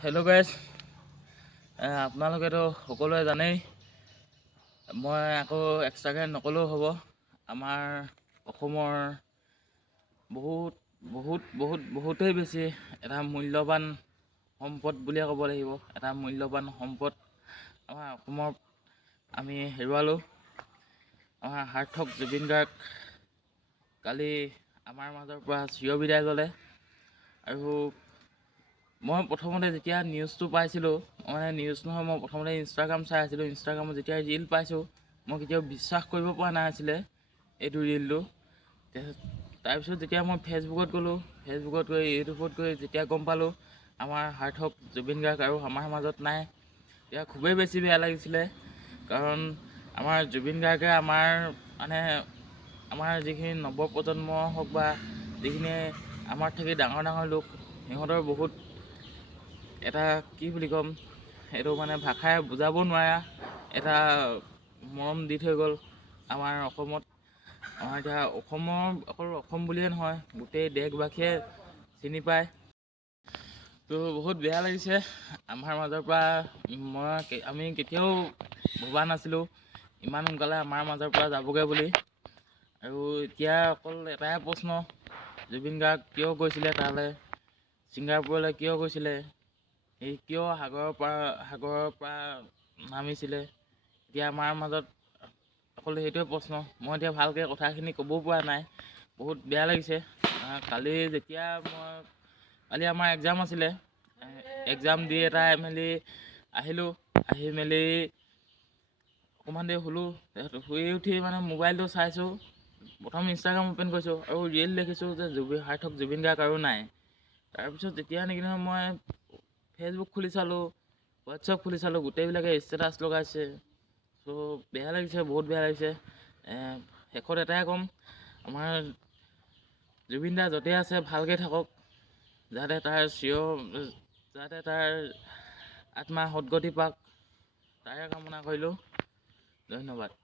Hello' guys, আপোনালোকেতো সকলোৱে জানেই, মই আকৌ এক্সট্ৰাকৈ নক'লেও হ'ব। আমাৰ অসমৰ বহুতেই বেছি এটা মূল্যৱান সম্পদ বুলিয়ে ক'ব লাগিব। এটা মূল্যৱান সম্পদ আমাৰ অসমৰ আমি হেৰুৱালোঁ। আমাৰ সাৰ্থক জুবিন গাৰ্গ কালি আমাৰ মাজৰ পৰা চিৰবিদায় ল'লে। আৰু মই প্ৰথমতে যেতিয়া নিউজটো পাইছিলোঁ, নিউজ নহয়, মই প্ৰথমতে ইনষ্টাগ্ৰাম চাই আছিলোঁ। ইনষ্টাগ্ৰামত যেতিয়া ৰীল পাইছোঁ, মই কেতিয়াও বিশ্বাস কৰিব পৰা নাছিলে এইটো ৰীলটো। তাৰপিছত যেতিয়া মই ফেচবুকত গ'লোঁ, ফেচবুকত গৈ ইউটিউবত গৈ যেতিয়া গম পালোঁ আমাৰ সাৰ্থক জুবিন গাৰ্গ আৰু আমাৰ মাজত নাই, তেতিয়া খুবেই বেছি বেয়া লাগিছিলে। কাৰণ আমাৰ জুবিন গাৰ্গে আমাৰ যিখিনি নৱপ্ৰজন্ম হওক বা যিখিনি আমাৰ থাকি ডাঙৰ ডাঙৰ লোক, সিহঁতৰ বহুত এটা কি বুলি ক'ম, এইটো ভাষাৰে বুজাব নোৱাৰা এটা মৰম দি থৈ গ'ল আমাৰ অসমত। আমাৰ এতিয়া অকল অসম বুলিয়ে নহয়, গোটেই দেশবাসীয়ে চিনি পায়। তো বহুত বেয়া লাগিছে। আমাৰ মাজৰ পৰা আমি কেতিয়াও ভবা নাছিলোঁ ইমান সোনকালে আমাৰ মাজৰ পৰা যাবগৈ বুলি। আৰু এতিয়া অকল এটাই প্ৰশ্ন, জুবিন গাৰ্গ কিয় গৈছিলে তালৈ, ছিংগাপুৰলৈ কিয় গৈছিলে, কিয় সাগৰৰ পৰা নামিছিলে। এতিয়া আমাৰ মাজত অকল সেইটোৱে প্ৰশ্ন। মই এতিয়া ভালকৈ কথাখিনি ক'বও পৰা নাই, বহুত বেয়া লাগিছে। কালি আমাৰ এক্সাম আছিলে, এক্সাম দি মেলি আহিলোঁ। আহি মেলি অকণমান দেৰি শুলোঁ। শুই উঠি মোবাইলটো চাইছোঁ, প্ৰথম ইনষ্টাগ্ৰাম অ'পেন কৰিছোঁ আৰু ৰীল দেখিছোঁ যে সাৰ্থক জুবিন গাৰ্গ আৰু নাই। তাৰপিছত যেতিয়া নেকি নহয় মই ফেচবুক খুলি চালোঁ, হোৱাটছআপ খুলি চালোঁ, গোটেইবিলাকে ষ্টেটাছ লগাইছে। চ' বেয়া লাগিছে, বহুত বেয়া লাগিছে। শেষত এটাই ক'ম, আমাৰ জুবিন দা য'তে আছে ভালকৈ থাকক, যাতে তাৰ আত্মা সদ্গতি পাওক, তাৰে কামনা কৰিলোঁ। ধন্যবাদ।